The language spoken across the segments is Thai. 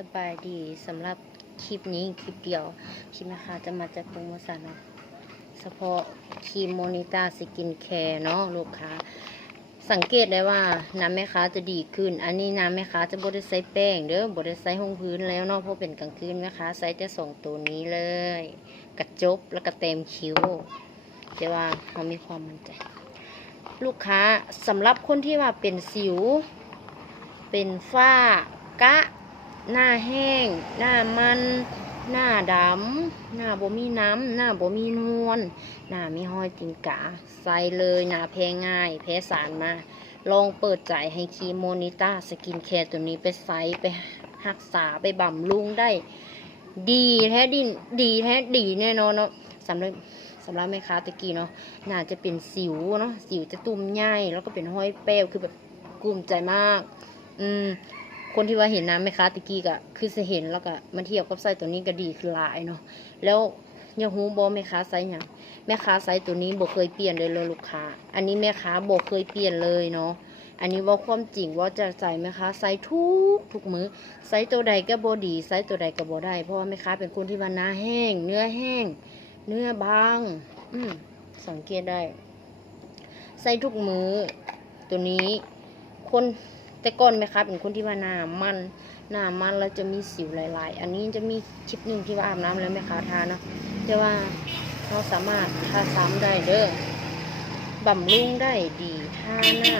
สบายดีสำหรับคลิปนี้คลิปเดียวคลิปนะคะจะมาจากโปรโมชั่นเนาะเฉพาะครีมโมนิต้าสกินแคร์เนาะลูกค้าสังเกตได้ว่าน้ำแม่ค้าจะดีขึ้นอันนี้น้ำแม่ค้าจะบดได้ใส่แป้งเด้อบดได้ใส่ห้องพื้นแล้วเนาะเพราะเป็นกลางคืนแม่ค้าใส่แต่สองตัวนี้เลยกระจบแล้วก็เต็มคิ้วแต่ว่าเขามีความมั่นใจลูกค้าสำหรับคนที่ว่าเป็นสิวเป็นฝ้ากะหน้าแห้งหน้ามันหน้าดำหน้าบ่มีน้ำหน้าบ่มีนวลหน้ามีห้อยติงกาใส่เลยหน้าแพ้ง่ายแพ้สารมาลองเปิดใจให้ครีมโมนิต้าสกินแคร์ตัวนี้ไปใส่ไปรักษาไปบำรุงได้ดีแท้ดีแท้ดีแน่นอนเนาะสำหรับแม่ค้าตะกี้เนาะน่าจะเป็นสิวเนาะสิวจะตุ่มใหญ่แล้วก็เป็นห้อยแป้วคือแบบกลุ้มใจมากคนที่ว่าเห็นน้ำแม่ค้าตะกี้ก็คือจะเห็นแล้วก็มาเทียบกับไซส์ตัวนี้ก็ดีขึ้นหลายเนาะแล้วยาฮูบอแม่ค้าไซส์อย่างแม่ค้าไซส์ตัวนี้บ่เคยเปลี่ยนเลยลูกค้าอันนี้แม่ค้าบ่เคยเปลี่ยนเลยเนาะอันนี้ว่าความจริงว่าจะใส่แม่ค้าไซส์ทุกมื้อไซส์ตัวใดก็บ่ดีไซส์ตัวใดก็บ่ได้เพราะว่าแม่ค้าเป็นคนที่ว่าหน้าแห้งเนื้อแห้งเนื้อบางสังเกตได้ไซส์ทุกมื้อตัวนี้คนแต่ก่อนไหมคะเป็นคนที่ว่าหน้ามันแล้วจะมีสิวหลายๆอันนี้จะมีคลิปหนึ่งที่ว่าอาบน้ำแล้วแม่ค้าทานะแต่ว่าเราสามารถทาซ้ำได้เด้อบำรุงได้ดีทาหน้า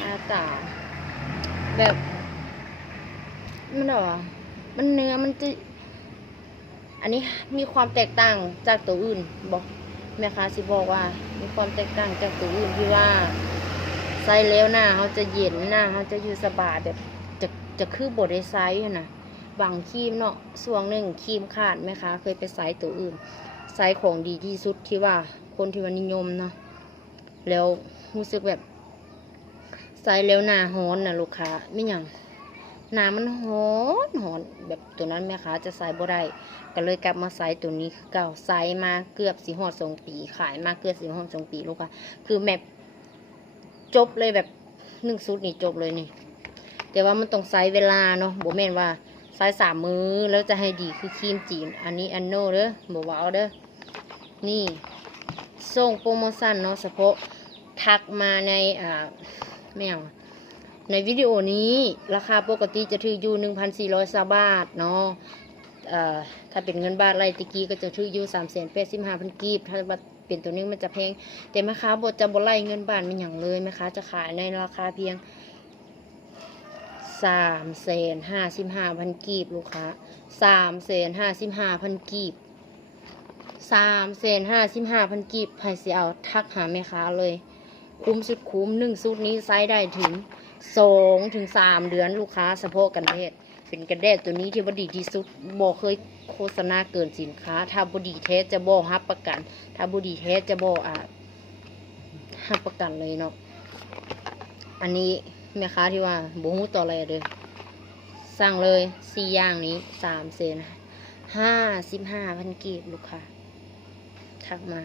ทาตาแบบมันมันเนื้อมันจะอันนี้มีความแตกต่างจากตัวอื่นบอกแม่ค้าสิบอกว่ามีความแตกต่างจากตัวอื่นที่ว่าใส่แล้วหน้าเขาจะเย็นหน้าเขาจะอยู่สบายแบบจะคือบดได้ไซส์นะบางครีมเนาะส่วนหนึ่งครีมขาดไหมคะเคยไปไซส์ตัวอื่นไซส์ของดีที่สุดที่ว่าคนที่ว่านิยมเนาะแล้วรู้สึกแบบไซส์แล้วหน้าฮ้อนนะลูกค้าไม่อย่างหน้ามันฮ้อนแบบตัวนั้นแม่ค้าจะใส่บ่ได้ก็เลยกลับมาไซส์ตัวนี้เก่าไซส์มาเกือบสิฮอด2 ปีขายมาเกือบสิฮอด2 ปีลูกค้าคือแบบจบเลยแบบ1 ชุดนี่จบเลยนี่แต่ว่ามันต้องใช้เวลาเนาะบ่แม่นว่าใช้3 มื้อแล้วจะให้ดีคือครีมจีนอันนี้อันโน่เด้อบ่ว่าเอาเด้อนี่ส่งโปรโมชั่นเนาะเฉพาะทักมาในแม่งในวิดีโอนี้ราคาปกติจะถืออยู่ 1,420 บาทเนาะถ้าเป็นเงินบาทไรตะกี้ก็จะถืออยู่ 385,000 กีบถ้าเป็นตัวนี้มันจะแพงแต่แม่ค้าบ่จะบ่ไล่เงินบาทมันอย่างเลยแม่ค้าจะขายในราคาเพียง 355,000 กีบลูกค้า 355,000 กีบ 355,000 กีบใครสิเอาทักหาแม่ค้าเลยคุ้มสุดคุ้ม1 ชุดนี้ใช้ได้ถึง2 ถึง 3 เดือนลูกค้าเฉพาะกันแดดเป็นกันแดดตัวนี้ที่ว่าดีที่สุดบ่เคยโฆษณาเกินสินค้าถ้าบ่ดีแท้จะบ่รับประกันถ้าบ่ดีแท้จะบ่รับประกันเลยเนาะอันนี้แม่ค้าที่ว่าบ่ฮู้ต่ออะไรเลยสั่งเลย4 อย่างนี้ 355,000 กีบลูกค้าทักมา